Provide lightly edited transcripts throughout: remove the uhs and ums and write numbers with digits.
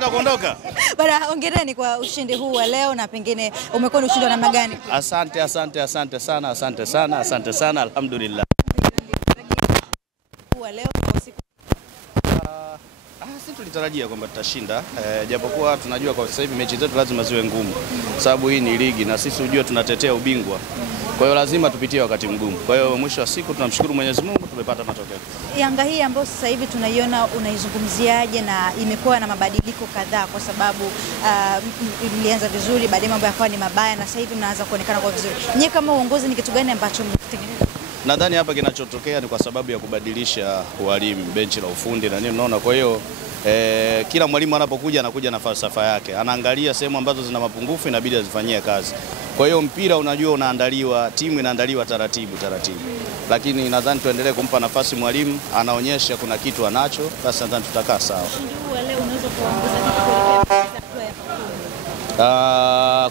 nataka kuondoka. Bwana, hongereni kwa ushindi huu wa leo, na pengine umekuwa ni ushindi wa namna gani? Asante sana. Alhamdulillah. Wa leo kwa usiku. Sisi tulitarajia kwamba tutashinda, japokuwa tunajua kwa sasa hivi mechi zetu lazima ziwe ngumu, sababu hii ni ligi na sisi unajua tunatetea ubingwa. Kwa hiyo lazima tupitie wakati mgumu. Kwa hiyo mwisho wa siku tunamshukuru Mwenyezi Mungu tumepata matokeo. Yanga hii ambayo sasa hivi tunaiona, unaizungumziaje? Na imekuwa na mabadiliko kadhaa, kwa sababu ilianza vizuri, baadaye mambo yakawa ni mabaya, na sasa hivi mnaanza kuonekana kwa vizuri. Nyie kama uongozi ni kitu gani ambacho mnatengeneza? Nadhani hapa kinachotokea ni kwa sababu ya kubadilisha walimu, benchi la ufundi na nini, unaona. Kwa hiyo kila mwalimu anapokuja anakuja na falsafa yake, anaangalia sehemu ambazo zina mapungufu inabidi azifanyie kazi. Kwa hiyo mpira unajua unaandaliwa, timu inaandaliwa taratibu, lakini nadhani tuendelee kumpa nafasi mwalimu, anaonyesha kuna kitu anacho, basi nadhani tutakaa sawa. Leo unaweza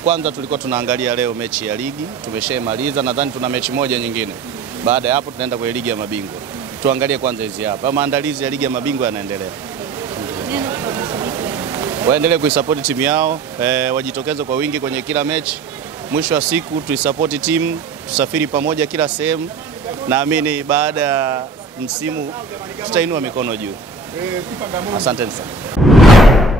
Kwanza tulikuwa tunaangalia leo mechi ya ligi, tumeshamaliza, nadhani tuna mechi moja nyingine. Baada ya hapo tunaenda kwenye ligi ya mabingwa. Tuangalie kwanza hizi hapa. Maandalizi ya ligi ya mabingwa yanaendelea. Waendelee kuisupport timu yao, wajitokeze kwa wingi kwenye kila mechi. Mwisho wa siku tuisupport timu, tusafiri pamoja kila sehemu. Naamini baada ya msimu tutainua mikono juu. Asante sana.